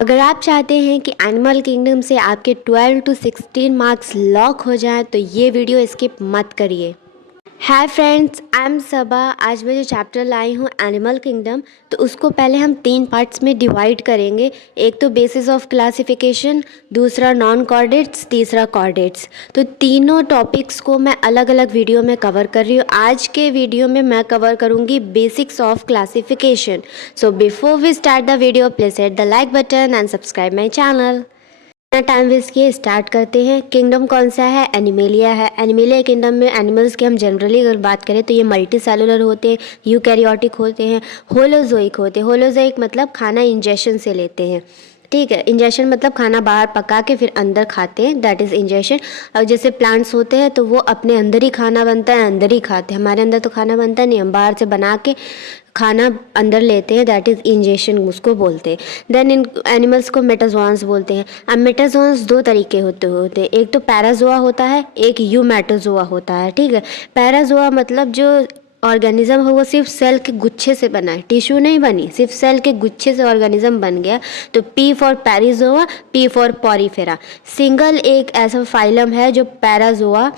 अगर आप चाहते हैं कि एनिमल किंगडम से आपके 12 to 16 मार्क्स लॉक हो जाएं तो ये वीडियो स्किप मत करिए। हाय फ्रेंड्स, आई एम सबा। आज मैं जो चैप्टर लाई हूँ एनिमल किंगडम, तो उसको पहले हम 3 पार्ट्स में डिवाइड करेंगे। एक तो बेसिस ऑफ क्लासिफिकेशन, दूसरा नॉन कॉर्डेट्स, तीसरा कॉर्डेट्स। तो तीनों टॉपिक्स को मैं अलग अलग वीडियो में कवर कर रही हूँ। आज के वीडियो में मैं कवर करूँगी basics of classification. So before we start the video, please hit the like button and subscribe my channel. Time waste किए स्टार्ट करते हैं। किंगडम कौन सा है? एनिमेलिया है। एनिमेलिया किंगडम में एनिमल्स की हम जनरली अगर बात करें तो ये मल्टी सेलुलर होते हैं, यूकैरियोटिक होते हैं, होलोजोइक होते हैं। होलोजोइक मतलब खाना इंजेक्शन से लेते हैं, ठीक है। इंजेक्शन मतलब खाना बाहर पका के फिर अंदर खाते हैं, दैट इज़ इंजेक्शन। और जैसे प्लांट्स होते हैं तो वो अपने अंदर ही खाना बनता है, अंदर ही खाते हैं। हमारे अंदर तो खाना बनता नहीं, हम बाहर से बना के खाना अंदर लेते हैं, दैट इज़ इंजेक्शन उसको बोलते हैं। देन इन एनिमल्स को मेटाजोआंस बोलते हैं। अब मेटाजोआंस 2 तरीके होते हैं, एक तो पैराजोआ होता है, एक यूमेटोजोआ होता है, ठीक है। पैराजोआ मतलब जो ऑर्गेनिज्म है वो सिर्फ सेल के गुच्छे से बना है, टिश्यू नहीं बनी, सिर्फ सेल के गुच्छे से ऑर्गेनिज्म बन गया। तो P for Parazoa, P for Porifera. Single एक ऐसा फाइलम है जो पैराजोआ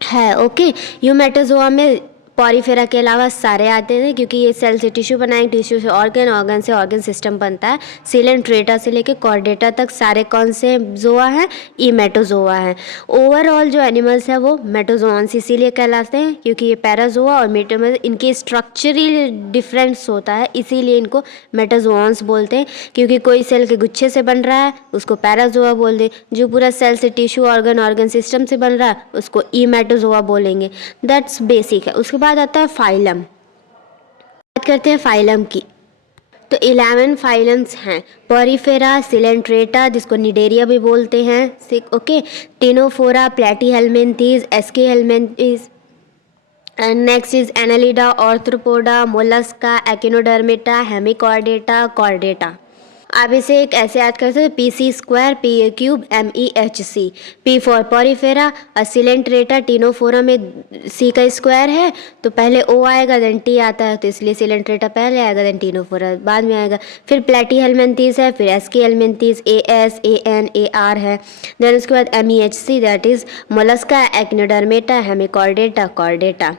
है, ओके। यूमेटोजोआ में पॉरीफेरा के अलावा सारे आते हैं, क्योंकि ये सेल से टिश्यू बनाएंगे, टिश्यू से ऑर्गन, ऑर्गन से ऑर्गन सिस्टम बनता है। सिलेंट्रेटा से लेके कॉर्डेटा तक सारे कौन से जोआ हैं? ईमेटोजोआ है। ओवरऑल जो एनिमल्स हैं वो मेटोजोआंस इसीलिए कहलाते हैं क्योंकि ये पैराजोआ और मेटोमल इनकी स्ट्रक्चरल डिफरेंस होता है, इसीलिए इनको मेटाजोआंस बोलते हैं। क्योंकि कोई सेल के गुच्छे से बन रहा है उसको पैराजोआ बोल दे, जो पूरा सेल से टिश्यू, ऑर्गन, ऑर्गन सिस्टम से बन रहा है उसको ईमेटोजोआ बोलेंगे। दैट्स बेसिक है। उसके बाद आता है फाइलम। बात करते हैं फाइलम की, तो 11 फाइलम्स हैं। पॉरीफेरा, सिलेंट्रेटा जिसको निडेरिया भी बोलते हैं, okay, Ctenophora, Platyhelminthes, Aschelminthes, and next is Annelida, Arthropoda, Mollusca, Echinodermata, Hemichordata, Chordata. आप इसे एक ऐसे याद कर सकते हैं, PC², PA³ MEHC। P for Porifera, Coelenterata, Ctenophora में C का स्क्वायर है तो पहले O आएगा, देन T आता है, तो इसलिए सिलेंट्रेटा पहले आएगा, देन टिनोफोरा बाद में आएगा। फिर प्लेटीहेल्मिन्थीज है, फिर एस्कीहेल्मिन्थीज, AS AN AR है। देन उसके बाद MEHC, that is Mollusca, Echinodermata, Hemichordata, Chordata.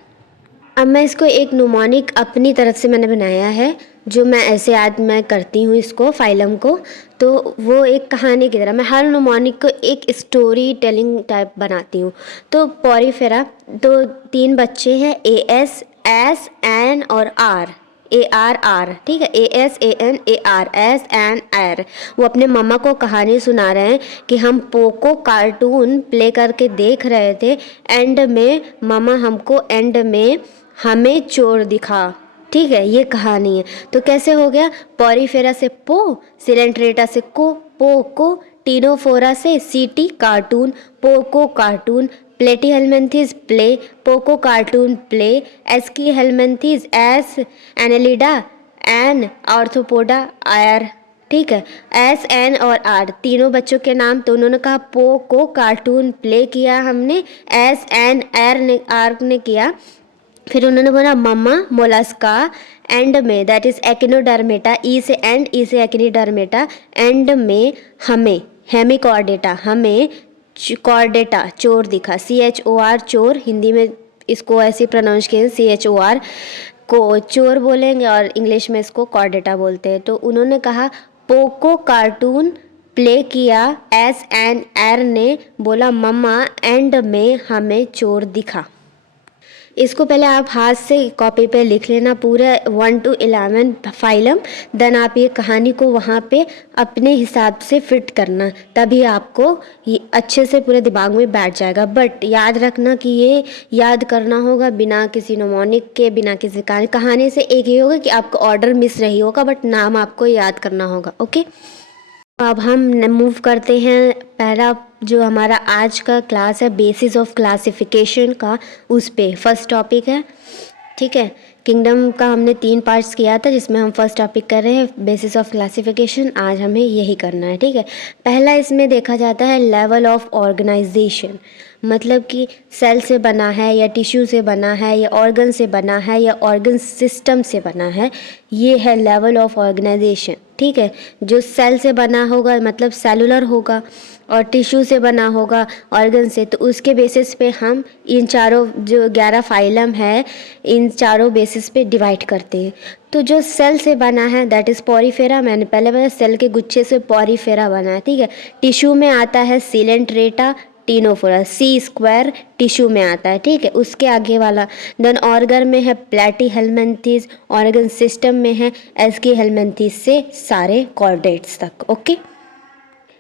अब मैं इसको एक नुमोनिक अपनी तरफ से मैंने बनाया है, जो मैं ऐसे याद मैं करती हूँ इसको, फाइलम को। तो वो एक कहानी की तरह मैं हर नुमोनिक को एक स्टोरी टेलिंग टाइप बनाती हूँ। तो पॉरीफेरा, तो 3 बच्चे हैं, AS, S, N और R, ARR, ठीक है, AS AN AR, S N R। वो अपने मम्मा को कहानी सुना रहे हैं कि हम पोको कार्टून प्ले करके देख रहे थे, एंड में मम्मा हमको एंड में हमें चोर दिखा, ठीक है, ये कहानी है। तो कैसे हो गया? पॉरीफेरा से पो, सिलेंट्रेटा से को, टिनोफोरा से CT cartoon, Pogo cartoon, Platyhelminthes play, Pogo cartoon play, Aschelminthes S, Annelida N, Arthropoda R, ठीक है। S N और R तीनों बच्चों के नाम, तो उन्होंने कहा पोको कार्टून प्ले किया हमने, S N R ने किया। फिर उन्होंने बोला मम्मा मोलस्का, एंड में दैट इज एक्टिनोडर्मेटा, ई से एंड, ई से एक्टिनोडर्मेटा, एंड में हमें हेमिकॉर्डेटा, हमें कॉर्डेटा चोर दिखा, CHOR चोर, हिंदी में इसको ऐसे प्रोनाउंस किया, CHOR को चोर बोलेंगे और इंग्लिश में इसको कॉर्डेटा बोलते हैं। तो उन्होंने कहा पोको कार्टून प्ले किया, SNR ने बोला मम्मा एंड में हमें चोर दिखा। इसको पहले आप हाथ से कॉपी पे लिख लेना पूरा 1 to 11 फाइलम, देन आप ये कहानी को वहाँ पे अपने हिसाब से फिट करना, तभी आपको ये अच्छे से पूरे दिमाग में बैठ जाएगा। बट याद रखना कि ये याद करना होगा बिना किसी नोमोनिक के, बिना किसी कहानी से। एक ये होगा कि आपको ऑर्डर मिस रही होगा, बट नाम आपको याद करना होगा, ओके। अब हम मूव करते हैं, पहला जो हमारा आज का क्लास है बेसिस ऑफ क्लासिफिकेशन का, उस पे फर्स्ट टॉपिक है, ठीक है। किंगडम का हमने 3 पार्ट्स किया था, जिसमें हम फर्स्ट टॉपिक कर रहे हैं बेसिस ऑफ क्लासिफिकेशन। आज हमें यही करना है, ठीक है। पहला इसमें देखा जाता है लेवल ऑफ ऑर्गेनाइजेशन, मतलब कि सेल से बना है या टिश्यू से बना है या ऑर्गन से बना है या ऑर्गन सिस्टम से बना है, ये है लेवल ऑफ ऑर्गेनाइजेशन। ठीक है, जो सेल से बना होगा मतलब सेलुलर होगा, और टिश्यू से बना होगा ऑर्गन से, तो उसके बेसिस पे हम इन चारों जो 11 फाइलम है इन चारों बेसिस पे डिवाइड करते हैं। तो जो सेल से बना है दैट इज़ पॉरीफेरा, मैंने पहले बताया सेल के गुच्छे से पॉरीफेरा बना है। ठीक है, टिश्यू में आता है सिलेंट्रेटा टीनोफोरा, सी स्क्वायर टिश्यू में आता है। ठीक है, उसके आगे वाला देन ऑर्गन में है प्लेटी हेलमेंथिस, ऑर्गन सिस्टम में है एस्की हेलमेंथिस से सारे कॉर्डेट्स तक। ओके,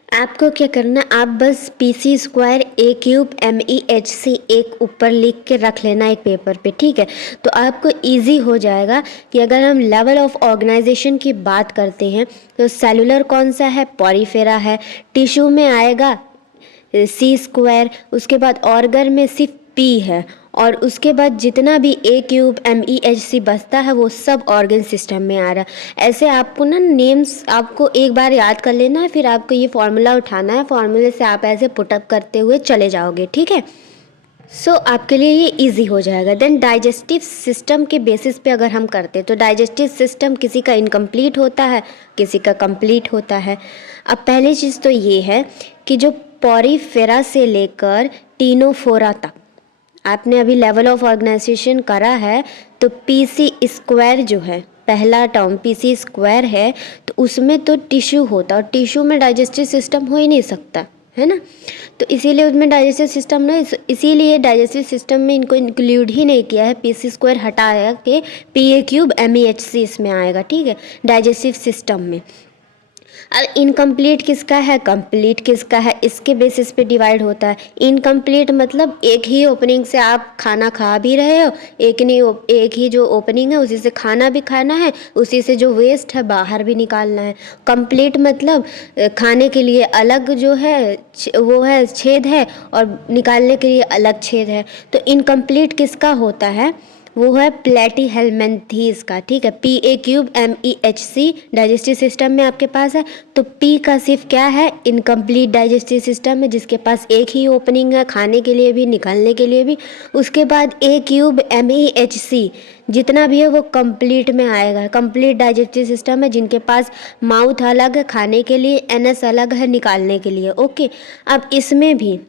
आपको क्या करना, आप बस पीसी स्क्वायर ए क्यूब MEHC एक ऊपर लिख के रख लेना एक पेपर पे। ठीक है, तो आपको इजी हो जाएगा कि अगर हम लेवल ऑफ ऑर्गेनाइजेशन की बात करते हैं तो सेलुलर कौन सा है, पॉरीफेरा है, टिश्यू में आएगा सी स्क्वायर, उसके बाद ऑर्गन में सिर्फ पी है, और उसके बाद जितना भी ए क्यूब MEHC बचता है वो सब ऑर्गन सिस्टम में आ रहा है। ऐसे आपको ना नेम्स आपको एक बार याद कर लेना है, फिर आपको ये फॉर्मूला उठाना है, फॉर्मूले से आप ऐसे पुटअप करते हुए चले जाओगे। ठीक है, सो आपके लिए ये इजी हो जाएगा। देन डाइजेस्टिव सिस्टम के बेसिस पे अगर हम करते हैं तो डाइजेस्टिव सिस्टम किसी का इनकम्प्लीट होता है, किसी का कंप्लीट होता है। अब पहली चीज़ तो ये है कि जो पॉरीफेरा से लेकर टीनोफोरा तक आपने अभी लेवल ऑफ ऑर्गेनाइजेशन करा है, तो पीसी स्क्वायर जो है पहला टर्म पीसी स्क्वायर है, तो उसमें तो टिश्यू होता, और टिश्यू में डाइजेस्टिव सिस्टम हो ही नहीं सकता है ना, तो इसीलिए उसमें डाइजेस्टिव सिस्टम नहीं, इसीलिए डाइजेस्टिव सिस्टम में इनको इंक्लूड ही नहीं किया है। पीसी स्क्वायर हटाया के PA क्यूब MEHC इसमें आएगा। ठीक है, डाइजेस्टिव सिस्टम में। अब इनकम्प्लीट किसका है, कंप्लीट किसका है, इसके बेसिस पे डिवाइड होता है। इनकम्प्लीट मतलब एक ही ओपनिंग से आप खाना खा भी रहे हो, एक ही जो ओपनिंग है उसी से खाना भी खाना है, उसी से जो वेस्ट है बाहर भी निकालना है। कंप्लीट मतलब खाने के लिए अलग जो है वो है छेद है, और निकालने के लिए अलग छेद है। तो इनकम्प्लीट किसका होता है, वो है प्लेटी हेलमेंथीस का। ठीक है, PA cube MEHC digestive system में आपके पास है, तो P का सिर्फ क्या है, इनकम्प्लीट डाइजेस्टिव सिस्टम में जिसके पास एक ही ओपनिंग है खाने के लिए भी निकालने के लिए भी। उसके बाद A क्यूब MEHC जितना भी है वो कंप्लीट में आएगा, कंप्लीट डाइजेस्टिव सिस्टम है जिनके पास माउथ अलग है खाने के लिए, NS अलग है निकालने के लिए। ओके, अब इसमें भी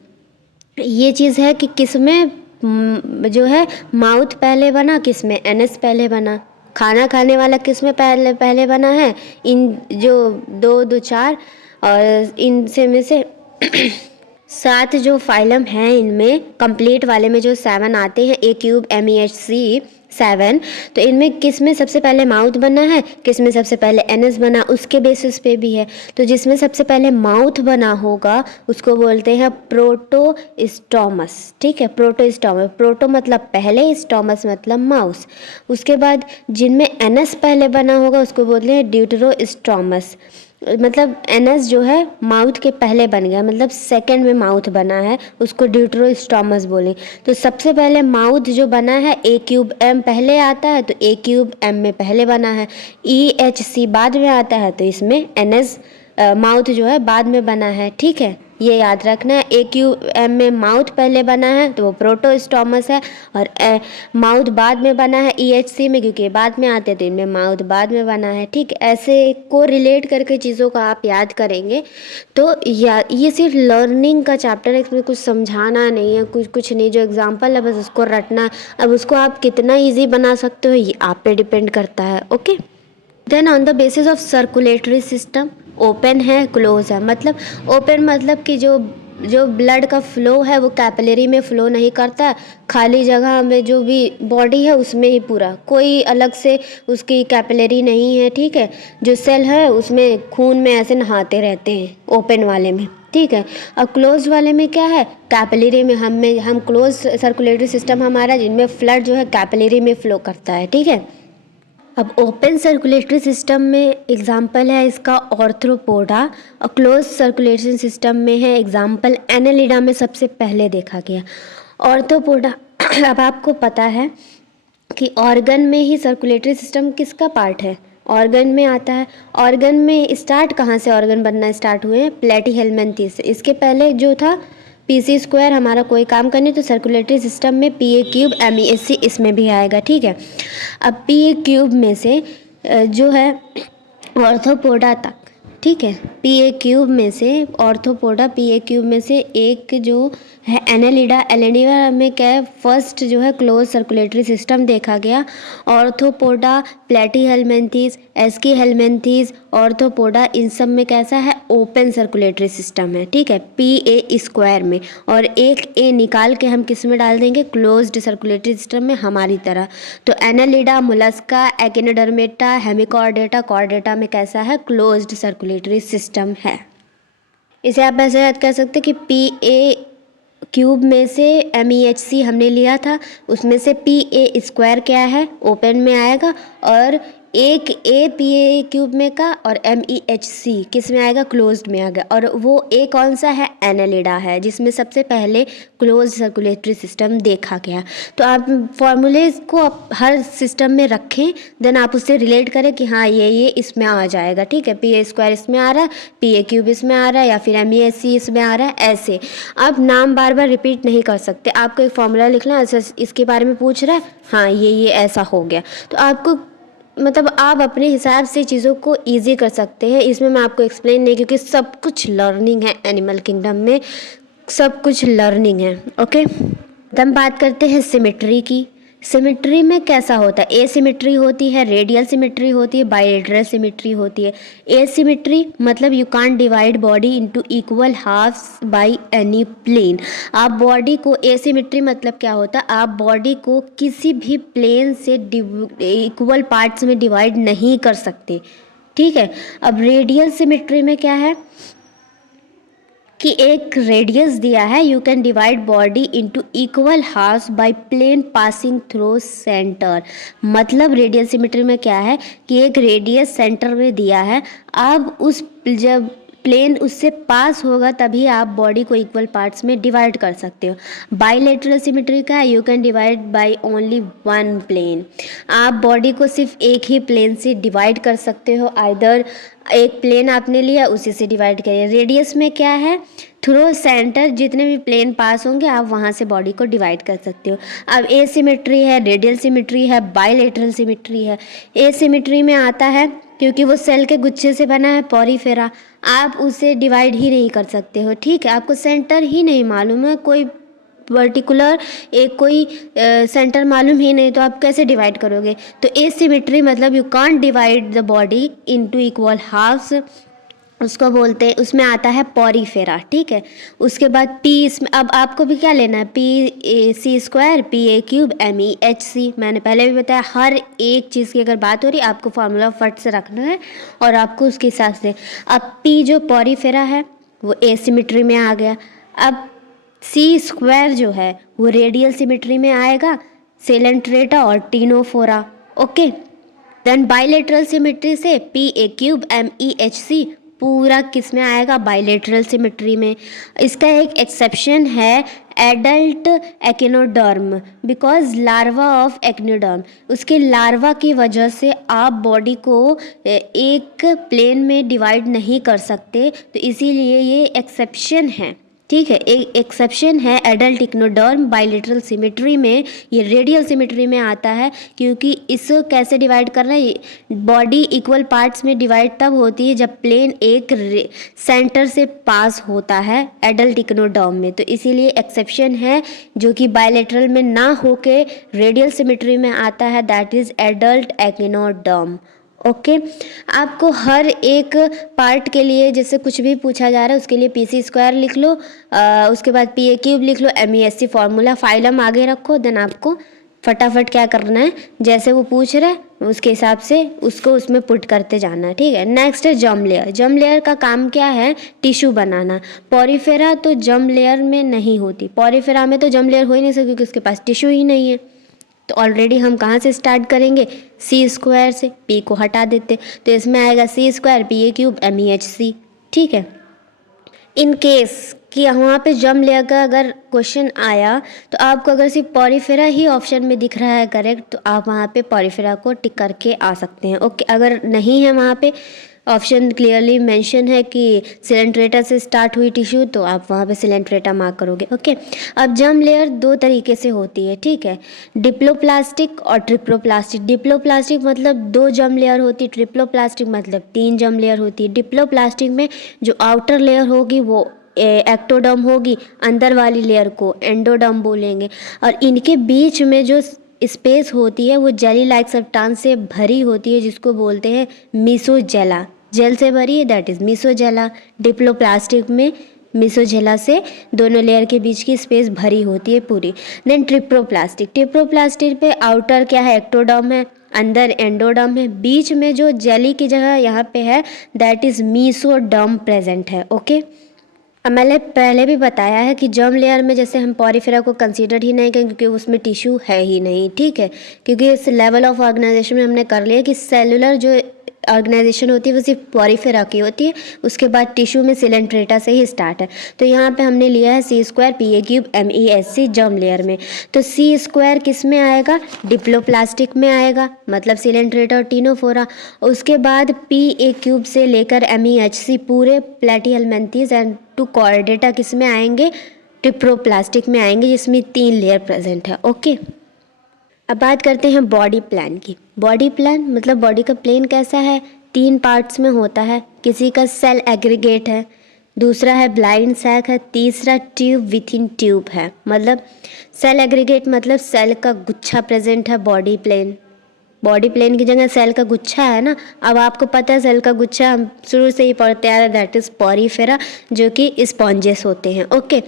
ये चीज़ है कि किसमें जो है माउथ पहले बना, किसमें NS पहले बना, खाना खाने वाला किसमें पहले बना है, इन जो 2 2 4 और इनसे में से 7 जो फाइलम हैं इनमें कंप्लीट वाले में जो 7 आते हैं A क्यूब MEHC 7, तो इनमें किस में सबसे पहले माउथ बना है, किस में सबसे पहले NS बना, उसके बेसिस पे भी है। तो जिसमें सबसे पहले माउथ बना होगा उसको बोलते हैं प्रोटोस्टोमस। ठीक है, प्रोटोस्टोमस, प्रोटो मतलब पहले, स्टोमस मतलब माउस। उसके बाद जिनमें NS पहले बना होगा उसको बोलते हैं ड्यूटेरोस्टोमस, मतलब NS जो है माउथ के पहले बन गया, मतलब सेकंड में माउथ बना है, उसको ड्यूटेरोस्टोमस बोले। तो सबसे पहले माउथ जो बना है A क्यूब M पहले आता है, तो A क्यूब M में पहले बना है। EHC बाद में आता है, तो इसमें NS माउथ जो है बाद में बना है। ठीक है, ये याद रखना है। A क्यूब M में माउथ पहले बना है तो वो प्रोटोस्टोमस है, और माउथ बाद में बना है EHC में, क्योंकि बाद में आते हैं तो इनमें माउथ बाद में बना है। ठीक, ऐसे को रिलेट करके चीज़ों को आप याद करेंगे तो ये सिर्फ लर्निंग का चैप्टर है, इसमें कुछ समझाना नहीं है, कुछ नहीं, जो एग्जाम्पल है बस उसको रटना। अब उसको आप कितना ईजी बना सकते हो ये आप पे डिपेंड करता है। Okay, then on the basis of circulatory system, open है क्लोज है, मतलब ओपन मतलब कि जो ब्लड का फ्लो है वो कैपिलरी में फ्लो नहीं करता, खाली जगह में जो भी बॉडी है उसमें ही पूरा, कोई अलग से उसकी कैपिलरी नहीं है। ठीक है, जो सेल है उसमें खून में ऐसे नहाते रहते हैं ओपन वाले में। ठीक है, और क्लोज वाले में क्या है, कैपिलरी में हम क्लोज सर्कुलेटरी सिस्टम हमारा जिनमें फ्लड जो है कैपिलरी में फ्लो करता है। ठीक है, अब ओपन सर्कुलेटरी सिस्टम में एग्जाम्पल है इसका ऑर्थ्रोपोडा, और क्लोज सर्कुलेशन सिस्टम में है एग्जाम्पल एनेलिडा में सबसे पहले देखा गया ऑर्थ्रोपोडा। अब आपको पता है कि ऑर्गन में ही सर्कुलेटरी सिस्टम किसका पार्ट है, ऑर्गन में आता है। ऑर्गन में स्टार्ट कहाँ से ऑर्गन बनना स्टार्ट हुए हैं, प्लेटी हेलमेंथीस से। इसके पहले जो था पीसी स्क्वायर हमारा कोई काम करने तो सर्कुलेटरी सिस्टम में पी ए क्यूब MEHC इसमें भी आएगा, ठीक है। अब पी ए क्यूब में से जो है ऑर्थोपोडा तक, ठीक है, पी ए क्यूब में से ऑर्थोपोडा, पी ए क्यूब में से एक जो है एनेलिडा, एनेलिडा में क्या है, फर्स्ट जो है क्लोज सर्कुलेटरी सिस्टम देखा गया। ऑर्थोपोडा, प्लेटीहेल्मिन्थेस, एस्कीहेल्मिन्थेस, ऑर्थोपोडा, इन सब में कैसा है, ओपन सर्कुलेटरी सिस्टम है, ठीक है, पी ए स्क्वायर में। और एक ए निकाल के हम किस में डाल देंगे, क्लोज्ड सर्कुलेटरी सिस्टम में हमारी तरह। तो एनेलिडा, मोलस्का, एकिनोडर्मेटा, हेमिकॉर्डेटा, कॉर्डेटा में कैसा है, क्लोज्ड सर्कुलेटरी सिस्टम है। इसे आप ऐसे याद कर सकते कि पी ए क्यूब में से MEHC हमने लिया था, उसमें से पी ए स्क्वायर क्या है, ओपन में आएगा, और एक ए पी ए क्यूब में का और MEHC किस में आएगा, क्लोज्ड में आ गया। और वो ए कौन सा है, एनेलिडा है, जिसमें सबसे पहले क्लोज सर्कुलेटरी सिस्टम देखा गया। तो आप फॉर्मूले को आप हर सिस्टम में रखें, देन आप उससे रिलेट करें कि हाँ ये इसमें आ जाएगा, ठीक है, पी ए स्क्वायर इसमें आ रहा है, पी ए क्यूब इसमें आ रहा है, या फिर MEHC इसमें आ रहा है, ऐसे। आप नाम बार बार रिपीट नहीं कर सकते, आपको एक फॉर्मूला लिखना, ऐसा इसके बारे में पूछ रहा है, हाँ ये ऐसा हो गया, तो आपको मतलब आप अपने हिसाब से चीज़ों को ईजी कर सकते हैं। इसमें मैं आपको एक्सप्लेन नहीं, क्योंकि सब कुछ लर्निंग है, एनिमल किंगडम में सब कुछ लर्निंग है, ओके। तो हम बात करते हैं सिमेट्री की। सिमेट्री में कैसा होता है, एसिमेट्री होती है, रेडियल सिमेट्री होती है, बाइलेटरल सिमेट्री होती है। एसिमेट्री मतलब you can't divide body into equal halves by any plane. आप बॉडी को, एसिमेट्री मतलब क्या होता है, आप बॉडी को किसी भी प्लेन से इक्वल पार्ट्स में डिवाइड नहीं कर सकते, ठीक है। अब रेडियल सिमेट्री में क्या है कि एक रेडियस दिया है, you can divide body into equal halves by plane passing through centre. मतलब रेडियल सिमेट्री में क्या है कि एक रेडियस सेंटर में दिया है, आप उस जब प्लेन उससे पास होगा तभी आप बॉडी को इक्वल पार्ट्स में डिवाइड कर सकते हो। बाइलेटरल सिमेट्री का है, you can divide by only one plane. आप बॉडी को सिर्फ एक ही प्लेन से डिवाइड कर सकते हो, आइदर एक प्लेन आपने लिया उसी से डिवाइड करिए। रेडियस में क्या है, थ्रू सेंटर जितने भी प्लेन पास होंगे आप वहाँ से बॉडी को डिवाइड कर सकते हो। अब एसिमेट्री है, रेडियल सिमेट्री है, बाइलेटरल सिमेट्री है। एसिमेट्री में आता है क्योंकि वो सेल के गुच्छे से बना है, पॉरीफेरा, आप उसे डिवाइड ही नहीं कर सकते हो, ठीक है। आपको सेंटर ही नहीं मालूम है, कोई पर्टिकुलर एक कोई सेंटर मालूम ही नहीं, तो आप कैसे डिवाइड करोगे। तो एसिमेट्री मतलब you can't divide the body into equal halves, उसको बोलते हैं, उसमें आता है पॉरीफेरा, ठीक है। उसके बाद पी, इसमें अब आपको भी क्या लेना है, PAC square, PA cube, MEHC। मैंने पहले भी बताया, हर एक चीज़ की अगर बात हो रही है आपको फार्मूला फट से रखना है और आपको उसके हिसाब से। अब P जो पॉरीफेरा है वो एसिमेट्री में आ गया। अब C स्क्वायर जो है वो रेडियल सिमेट्री में आएगा, सेलेंट्रेटा और ctenophora, okay. Then bilateral symmetry से PA क्यूब, MEHC पूरा किस में आएगा, बाइलेटरल सिमेट्री में। इसका एक एक्सेप्शन है adult echinoderm, because larva of echinoderm, उसके लार्वा की वजह से आप बॉडी को एक प्लेन में डिवाइड नहीं कर सकते, तो इसीलिए ये एक्सेप्शन है, ठीक है। एक एक्सेप्शन है एडल्ट इक्नोडर्म बाइलेटरल सिमेट्री में, ये रेडियल सिमेट्री में आता है, क्योंकि इसको कैसे डिवाइड करना है, बॉडी इक्वल पार्ट्स में डिवाइड तब होती है जब प्लेन एक सेंटर से पास होता है एडल्ट इक्नोडर्म में, तो इसीलिए एक्सेप्शन है जो कि बाइलेटरल में ना होके रेडियल सिमेट्री में आता है, that is adult echinoderm, okay. आपको हर एक पार्ट के लिए जैसे कुछ भी पूछा जा रहा है उसके लिए PC स्क्वायर लिख लो, उसके बाद PA क्यूब लिख लो, MEHC फार्मूला फाइलम आगे रखो, देन आपको फटाफट क्या करना है, जैसे वो पूछ रहा है उसके हिसाब से उसको उसमें पुट करते जाना है, ठीक है। नेक्स्ट है जर्म लेयर। जर्म लेयर का काम क्या है, टिश्यू बनाना। पॉरीफेरा तो जर्म लेयर में नहीं होती, पॉरीफेरा में तो जर्म लेयर हो ही नहीं सकती क्योंकि उसके पास टिश्यू ही नहीं है। तो ऑलरेडी हम कहाँ से स्टार्ट करेंगे, C स्क्वायर से, P को हटा देते, तो इसमें आएगा C square, PA cube, MEHC, ठीक है। इन केस कि वहाँ पे जर्म लेयर का अगर क्वेश्चन आया तो आपको अगर सिर्फ पॉरीफेरा ही ऑप्शन में दिख रहा है करेक्ट, तो आप वहाँ पे पॉरीफेरा को टिक करके आ सकते हैं, ओके। अगर नहीं है वहाँ पे ऑप्शन क्लियरली मेंशन है कि सिलेंट्रेटा से स्टार्ट हुई टिश्यू, तो आप वहाँ पे सिलेंट्रेटा मार्क करोगे। ओके, अब जर्म लेयर दो तरीके से होती है, ठीक है, डिप्लोप्लास्टिक और ट्रिप्लोप्लास्टिक। डिप्लोप्लास्टिक मतलब 2 जर्म लेयर होती है, ट्रिप्लोप्लास्टिक मतलब 3 जर्म लेयर होती है। डिप्लोप्लास्टिक में जो आउटर लेयर होगी वो एक्टोडर्म होगी, अंदर वाली लेयर को एंडोडर्म बोलेंगे, और इनके बीच में जो स्पेस होती है वो जेली लाइक सब्सटेंस से भरी होती है, जिसको बोलते हैं मीसोजेला। जेल से भरी है, दैट इज़ मीसोजेला। डिप्लोप्लास्टिक में मीसोजेला से दोनों लेयर के बीच की स्पेस भरी होती है पूरी। देन ट्रिप्लोप्लास्टिक। ट्रिप्लोप्लास्टिक पे आउटर क्या है, एक्टोडर्म है, अंदर एंडोडर्म है, बीच में जो जेली की जगह यहाँ पे है दैट इज़ मीसोडर्म प्रेजेंट है। ओके, अब मैंने पहले भी बताया है कि जर्म लेयर में जैसे हम पॉरीफेरा को कंसीडर ही नहीं करें क्योंकि उसमें टिश्यू है ही नहीं, ठीक है, क्योंकि इस लेवल ऑफ ऑर्गेनाइजेशन में हमने कर लिया कि सेलुलर जो ऑर्गेनाइजेशन होती है वो सिर्फ पॉरीफेरा की होती है, उसके बाद टिश्यू में सिलेंट्रेटा से ही स्टार्ट है। तो यहाँ पे हमने लिया है C² PA³ MESC germ layer में। तो C² किस में आएगा, डिप्लोप्लास्टिक में आएगा, मतलब सिलेंट्रेटा और टीनोफोरा। उसके बाद PA³ से लेकर MEHC पूरे प्लेटीहेलमिन्थेस एंड टू कॉर्डेटा किस में आएंगे, ट्रिप्लोप्लास्टिक में आएंगे, जिसमें 3 लेयर प्रेजेंट है। ओके, अब बात करते हैं बॉडी प्लान की। बॉडी प्लान मतलब बॉडी का प्लेन कैसा है, 3 पार्ट्स में होता है। किसी का सेल एग्रीगेट है, दूसरा है ब्लाइंड सैक है, तीसरा ट्यूब विथ इन ट्यूब है। मतलब सेल एग्रीगेट मतलब सेल का गुच्छा प्रेजेंट है बॉडी प्लेन। बॉडी प्लेन की जगह सेल का गुच्छा है ना। अब आपको पता है सेल का गुच्छा हम शुरू से ही पढ़ते आ रहे, दैट इज़ पॉरीफेरा, जो कि स्पॉन्जेस होते हैं। ओके,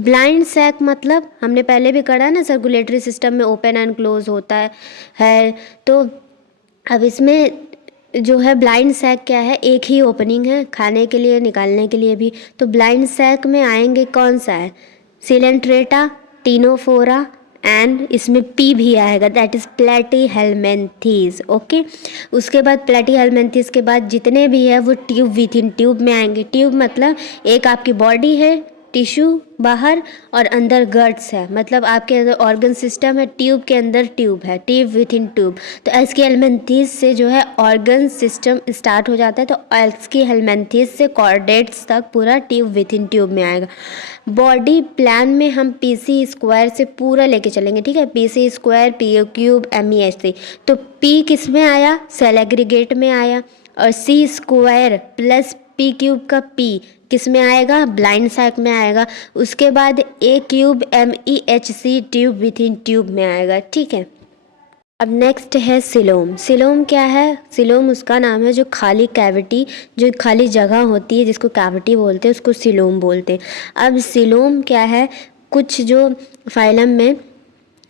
ब्लाइंड सैक मतलब हमने पहले भी करा ना, सर्कुलेटरी सिस्टम में ओपन एंड क्लोज होता है। तो अब इसमें जो है ब्लाइंड सैक क्या है, एक ही ओपनिंग है, खाने के लिए निकालने के लिए भी। तो ब्लाइंड सैक में आएंगे कौन सा है, सिलेंट्रेटा, टीनोफोरा एंड इसमें पी भी आएगा, दैट इज़ प्लेटीहेलमिन्थेस। ओके, उसके बाद प्लेटीहेलमिन्थेस के बाद जितने भी है वो ट्यूब विथ इन ट्यूब में आएंगे। ट्यूब मतलब एक आपकी बॉडी है, टिश्यू बाहर और अंदर गट्स है, मतलब आपके अंदर ऑर्गन सिस्टम है, ट्यूब के अंदर ट्यूब है, ट्यूब विथ इन ट्यूब। तो एस्कीहेलमिन्थेस से जो है ऑर्गन सिस्टम स्टार्ट हो जाता है, तो एस्कीहेलमिन्थेस से कॉर्डेट्स तक पूरा ट्यूब विथ इन ट्यूब में आएगा। बॉडी प्लान में हम PC² से पूरा लेके चलेंगे, ठीक है, PC² PA³ MEHC। तो P किस में आया, सेल एग्रीगेट में आया, और C² प्लस P³ का P किस में आएगा, ब्लाइंड सैक में आएगा। उसके बाद A³ MEHC tube with in tube में आएगा, ठीक है। अब नेक्स्ट है सिलोम। सिलोम क्या है, सिलोम उसका नाम है जो खाली कैविटी, जो खाली जगह होती है जिसको कैविटी बोलते हैं, उसको सिलोम बोलते हैं। अब सिलोम क्या है, कुछ जो फाइलम में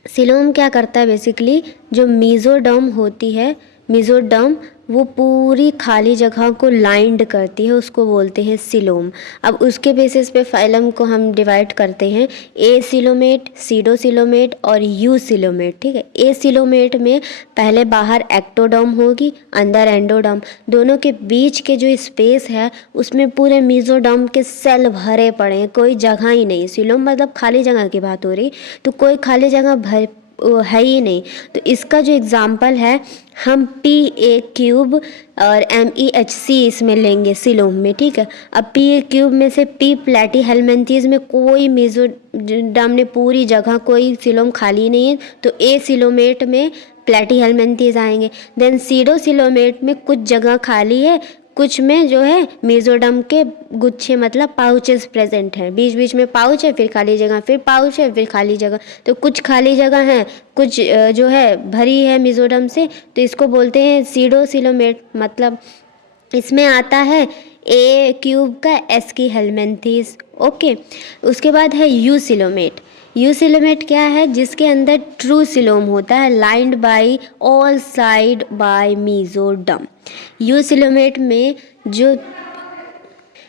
सिलोम क्या करता है, बेसिकली जो मीजोडर्म होती है, मीजोडर्म वो पूरी खाली जगह को लाइंड करती है, उसको बोलते हैं सिलोम। अब उसके बेसिस पे फाइलम को हम डिवाइड करते हैं ए सिलोमेट, सीडो सिलोमेट और यू सिलोमेट, ठीक है। ए सिलोमेट में पहले बाहर एक्टोडर्म होगी, अंदर एंडोडर्म, दोनों के बीच के जो स्पेस है उसमें पूरे मीजोडर्म के सेल भरे पड़े हैं, कोई जगह ही नहीं। सिलोम मतलब खाली जगह की बात हो रही, तो कोई खाली जगह भर है ही नहीं। तो इसका जो एग्जाम्पल है हम PA³ और MEHC इसमें लेंगे सिलोम में, ठीक है। अब PA³ में से P प्लेटीहेलमिन्थेस में कोई मीजोडर्म ने पूरी जगह कोई सिलोम खाली नहीं है, तो A सिलोमेट में प्लेटीहेलमिन्थेस आएंगे। देन सीडो सिलोमेट में कुछ जगह खाली है, कुछ में जो है मीजोडर्म के गुच्छे मतलब पाउचेस प्रेजेंट हैं, बीच बीच में पाउच है, फिर खाली जगह, फिर पाउच है, फिर खाली जगह। तो कुछ खाली जगह है, कुछ जो है भरी है मीजोडर्म से, तो इसको बोलते हैं सीडो सिलोमेट। मतलब इसमें आता है A³ का एस्कीहेलमिन्थेस। ओके, उसके बाद है यू सिलोमेट। यू सिलोमेट क्या है, जिसके अंदर ट्रू सिलोम होता है, lined by all side by mesoderm. You coelomate में जो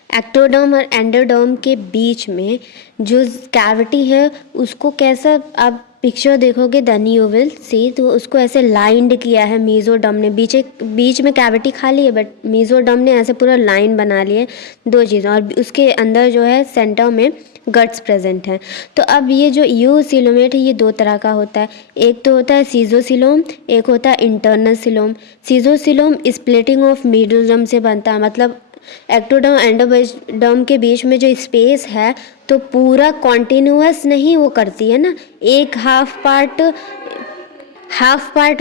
एक्टोडर्म और एंडोडर्म के बीच में जो कैविटी है उसको कैसा आप पिक्चर देखोगे देन यू विल सी, तो उसको ऐसे लाइंड किया है मीजोडर्म ने, बीच में कैविटी खाली है बट मीजोडर्म ने ऐसे पूरा लाइन बना लिए दो चीज़ें, और उसके अंदर जो है सेंटर में गट्स प्रेजेंट हैं। तो अब ये जो यूसिलोमेट है ये दो तरह का होता है, एक तो होता है सीजोसिलोम, एक होता है internal coelom. Schizocoelom splitting of mesoderm से बनता है, मतलब एक्टोडर्म एंडोडर्म के बीच में जो स्पेस है तो पूरा कॉन्टिन्यूअस नहीं वो करती है ना, एक हाफ पार्ट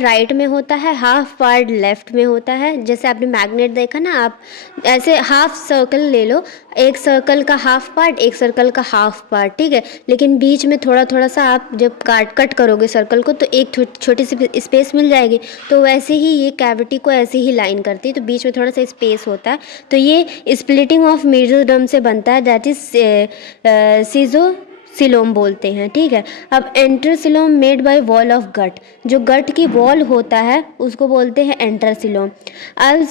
राइट में होता है, हाफ पार्ट लेफ्ट में होता है। जैसे आपने मैग्नेट देखा ना, आप ऐसे हाफ सर्कल ले लो, एक सर्कल का हाफ पार्ट, एक सर्कल का हाफ पार्ट, ठीक है, लेकिन बीच में थोड़ा थोड़ा सा आप जब कट करोगे सर्कल को तो एक छोटी सी स्पेस मिल जाएगी। तो वैसे ही ये कैविटी को ऐसे ही लाइन करती है, तो बीच में थोड़ा सा स्पेस होता है, तो ये स्प्लिटिंग ऑफ मीजोडर्म से बनता है, दैट इज सीजोसिलोम बोलते हैं, ठीक है। अब enterocoelom made by wall of gut, जो गट की वॉल होता है उसको बोलते हैं एंटरसिलोम। अब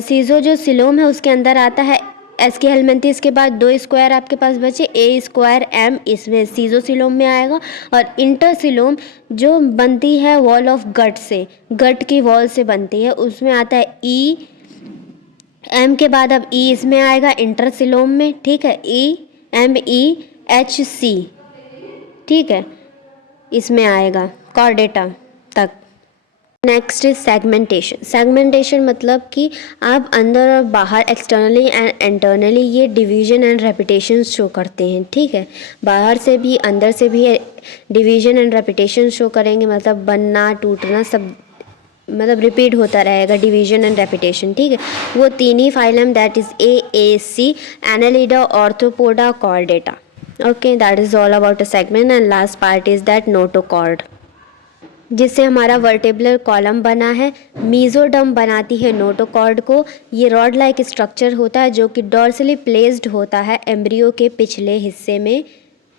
सीजो जो सिलोम है उसके अंदर आता है एस्की हेलमिंथेस के बाद दो स्क्वायर आपके पास बचे, ए स्क्वायर एम, इसमें सीजोसिलोम में आएगा। और इंटरसिलोम जो बनती है वॉल ऑफ गट से, गट की वॉल से बनती है, उसमें आता है ई, एम के बाद अब ई इसमें आएगा इंटरसिलोम में, ठीक है, E M E H C, ठीक है, इसमें आएगा कॉर्डेटा तक। Next is segmentation. सेगमेंटेशन मतलब कि आप अंदर और बाहर, एक्सटर्नली एंड इंटरनली, ये डिवीजन एंड रेपिटेशन शो करते हैं, ठीक है, बाहर से भी अंदर से भी डिवीजन एंड रेपिटेशन शो करेंगे, मतलब बनना टूटना सब मतलब रिपीट होता रहेगा, डिवीजन एंड रेपिटेशन, ठीक है। वो तीन ही phylum, that is A C, Annelida, Arthropoda, Chordata. Okay, that is all about a segment. And last part is that notochord, जिससे हमारा वर्टेब्रल कॉलम बना है। मीजोडर्म बनाती है नोटोकॉर्ड को। ये रॉड लाइक स्ट्रक्चर होता है जो कि डॉर्सली प्लेस्ड होता है, एम्ब्रियो के पिछले हिस्से में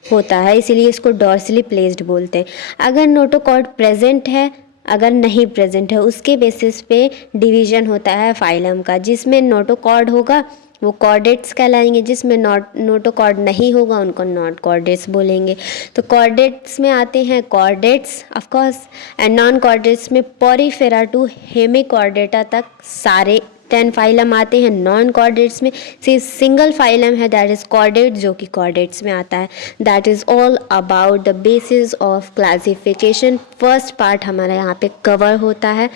होता है, इसीलिए इसको डॉर्सली प्लेस्ड बोलते हैं। अगर नोटोकॉर्ड प्रेजेंट है, अगर नहीं प्रेजेंट है, उसके बेसिस पे डिवीजन होता है फाइलम का। जिसमें नोटोकॉर्ड होगा वो कॉर्डेट्स कहलाएंगे, जिसमें नोटोकॉर्ड नहीं होगा उनको नॉट कॉर्डेट्स बोलेंगे। तो कॉर्डेट्स में आते हैं chordates of course, and non chordates में पॉरीफेरा टू हेमिकॉर्डेटा तक सारे 10 फाइलम आते हैं। नॉन कॉर्डेट्स में सिर्फ सिंगल फाइलम है, दैट इज कॉर्डेट, जो कि कॉर्डेट्स में आता है। That is all about the basis of classification. First part हमारा यहाँ पे कवर होता है।